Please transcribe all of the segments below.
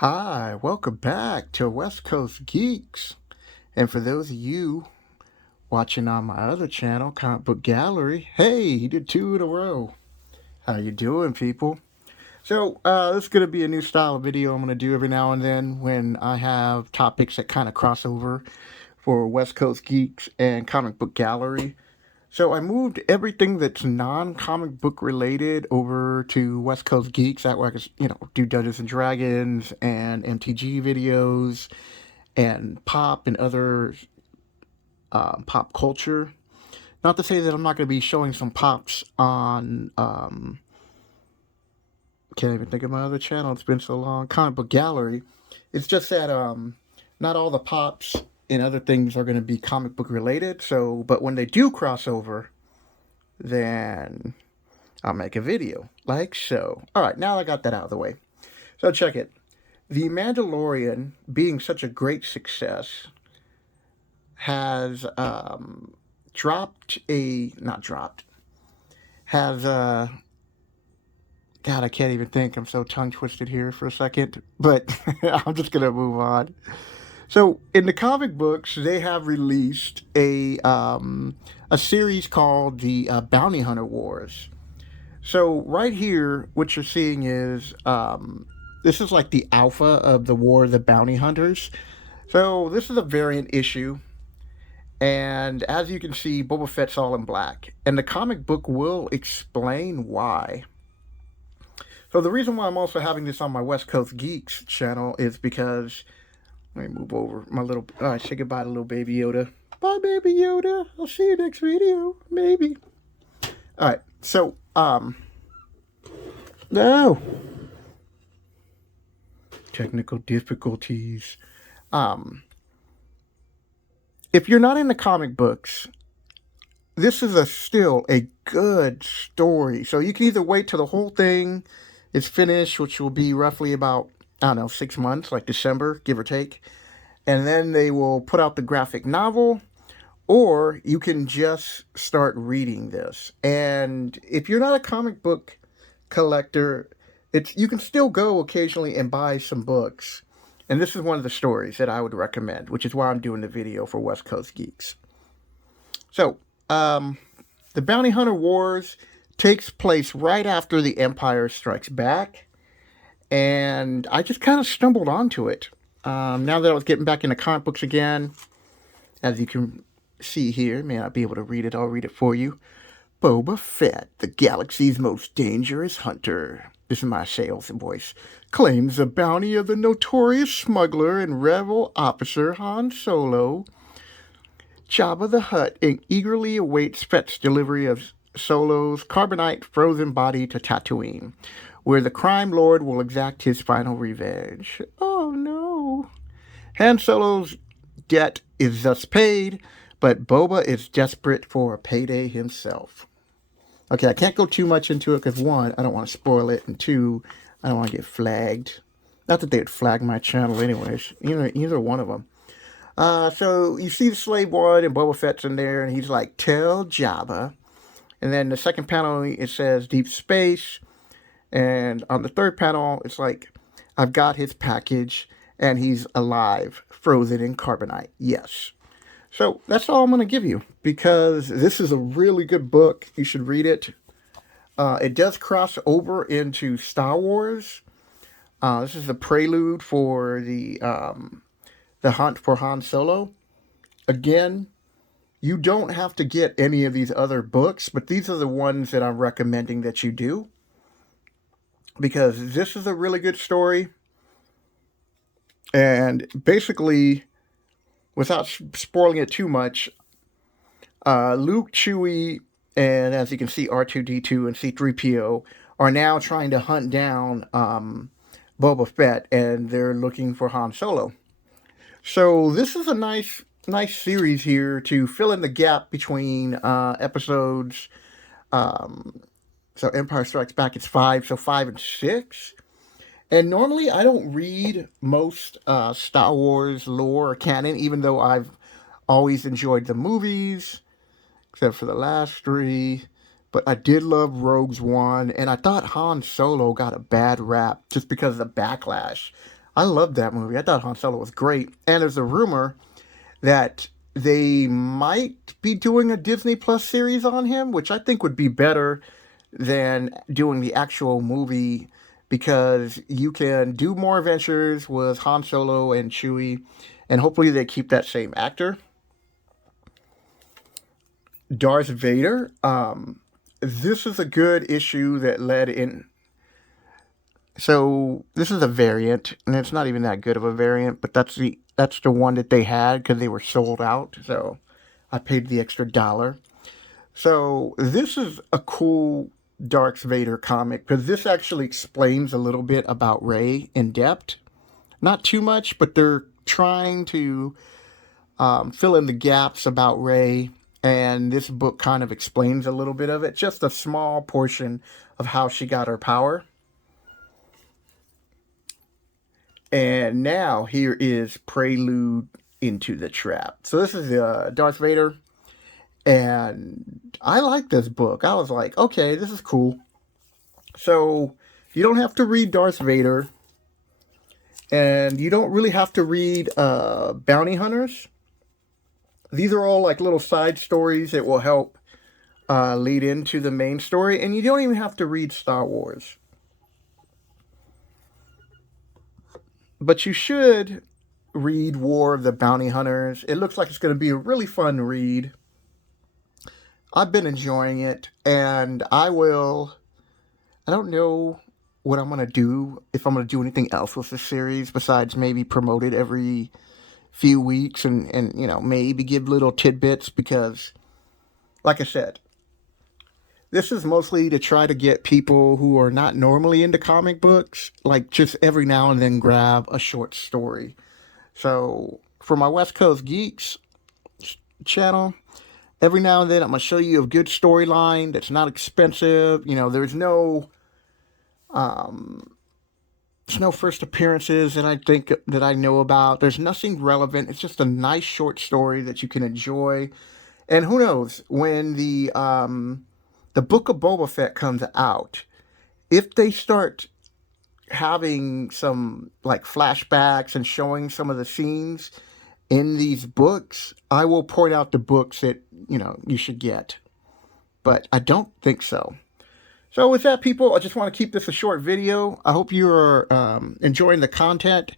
Hi, welcome back to West Coast Geeks. And for those of you watching on my other channel, Comic Book Gallery, hey, he did two in a row. How you doing, people? So, this is going to be a new style of video I'm going to do every now and then when I have topics that kind of cross over for West Coast Geeks and Comic Book Gallery. So I moved everything that's non-comic book related over to West Coast Geeks. That way I could, do Dungeons and Dragons and MTG videos and pop and other pop culture. Not to say that I'm not going to be showing some pops on, can't even think of my other channel. It's been so long. Comic Book Gallery. It's just that not all the pops and other things are going to be comic book related. So, but when they do cross over, then I'll make a video like so. All right, now I got that out of the way. So check it. The Mandalorian, being such a great success, has not dropped, has, God, I can't even think. I'm so tongue twisted here for a second, but I'm just going to move on. So in the comic books, they have released a series called the Bounty Hunter Wars. So right here, what you're seeing is this is like the alpha of the War of the Bounty Hunters. So this is a variant issue, and as you can see, Boba Fett's all in black, and the comic book will explain why. So the reason why I'm also having this on my West Coast Geeks channel is because let me move over my little. All right, say goodbye to little baby Yoda. Bye, baby Yoda. I'll see you next video, maybe. All right, so no technical difficulties. If you're not in the comic books, this is still a good story. So you can either wait till the whole thing is finished, which will be roughly about, I don't know, 6 months, like December, give or take. And then they will put out the graphic novel, or you can just start reading this. And if you're not a comic book collector, you can still go occasionally and buy some books. And this is one of the stories that I would recommend, which is why I'm doing the video for West Coast Geeks. So, the Bounty Hunter Wars takes place right after the Empire Strikes Back, and I just kind of stumbled onto it. Now that I was getting back into comic books again, as you can see here, may not be able to read it, I'll read it for you. Boba Fett, the galaxy's most dangerous hunter, this is my sales voice, claims the bounty of the notorious smuggler and rebel officer Han Solo. Jabba the Hutt eagerly awaits Fett's delivery of Solo's carbonite frozen body to Tatooine, where the crime lord will exact his final revenge. Oh no. Han Solo's debt is thus paid, but Boba is desperate for a payday himself. Okay, I can't go too much into it because, one, I don't want to spoil it, and two, I don't want to get flagged. Not that they would flag my channel anyways, either one of them. So you see the Slave One, and Boba Fett's in there, and he's like, tell Jabba. And then the second panel, it says Deep Space. And on the third panel, it's like, I've got his package, and he's alive, frozen in carbonite. Yes. So that's all I'm going to give you, because this is a really good book. You should read it. It does cross over into Star Wars. This is the prelude for the hunt for Han Solo. Again, you don't have to get any of these other books, but these are the ones that I'm recommending that you do, because this is a really good story. And basically, without spoiling it too much, Luke, Chewie, and as you can see, R2-D2 and C-3PO are now trying to hunt down Boba Fett, and they're looking for Han Solo. So this is a nice series here to fill in the gap between episodes. So Empire Strikes Back, it's 5, so 5 and 6. And normally I don't read most Star Wars lore or canon, even though I've always enjoyed the movies, except for the last 3. But I did love Rogue One, and I thought Han Solo got a bad rap just because of the backlash. I loved that movie. I thought Han Solo was great. And there's a rumor that they might be doing a Disney Plus series on him, which I think would be better than doing the actual movie because you can do more adventures with Han Solo and Chewie, and hopefully they keep that same actor. Darth Vader. This is a good issue that led in. So this is a variant, and it's not even that good of a variant, but that's the one that they had because they were sold out. So I paid the extra dollar. So this is a cool Darth Vader comic because this actually explains a little bit about Rey in depth. Not too much, but they're trying to fill in the gaps about Rey, and this book kind of explains a little bit of it, just a small portion of how she got her power. And now here is Prelude into the Trap. So this is Darth Vader, and I like this book. I was like, okay, this is cool. So you don't have to read Darth Vader, and you don't really have to read Bounty Hunters. These are all like little side stories that will help lead into the main story, and you don't even have to read Star Wars. But you should read War of the Bounty Hunters. It looks like it's going to be a really fun read. I've been enjoying it, and I don't know what I'm going to do, if I'm going to do anything else with this series besides maybe promote it every few weeks and maybe give little tidbits because, like I said, this is mostly to try to get people who are not normally into comic books, like just every now and then grab a short story. So for my West Coast Geeks channel, every now and then I'm going to show you a good storyline that's not expensive. There's no first appearances that I think that I know about. There's nothing relevant. It's just a nice short story that you can enjoy. And who knows, when the book of Boba Fett comes out, if they start having some like flashbacks and showing some of the scenes in these books, I will point out the books that you should get. But I don't think so. So with that, people, I just want to keep this a short video. I hope you're enjoying the content.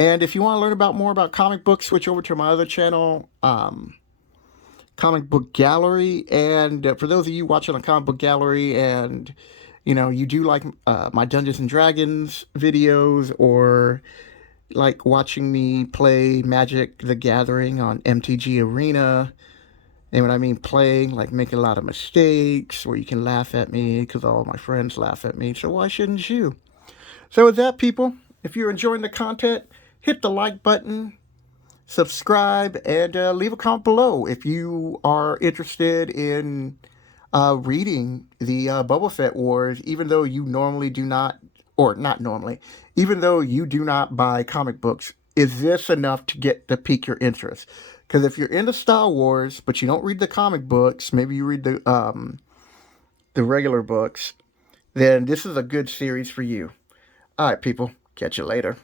And if you want to learn more about comic books, switch over to my other channel, Comic Book Gallery. And for those of you watching on Comic Book Gallery and, you do like my Dungeons and Dragons videos or like watching me play Magic the Gathering on MTG Arena. And when I mean playing, like making a lot of mistakes, where you can laugh at me because all my friends laugh at me. So why shouldn't you? So with that, people, if you're enjoying the content, hit the like button, subscribe, and leave a comment below if you are interested in reading the Boba Fett Wars, even though you normally do not, or not normally, even though you do not buy comic books. Is this enough to pique your interest? Because if you're into Star Wars, but you don't read the comic books, maybe you read the regular books, then this is a good series for you. All right, people. Catch you later.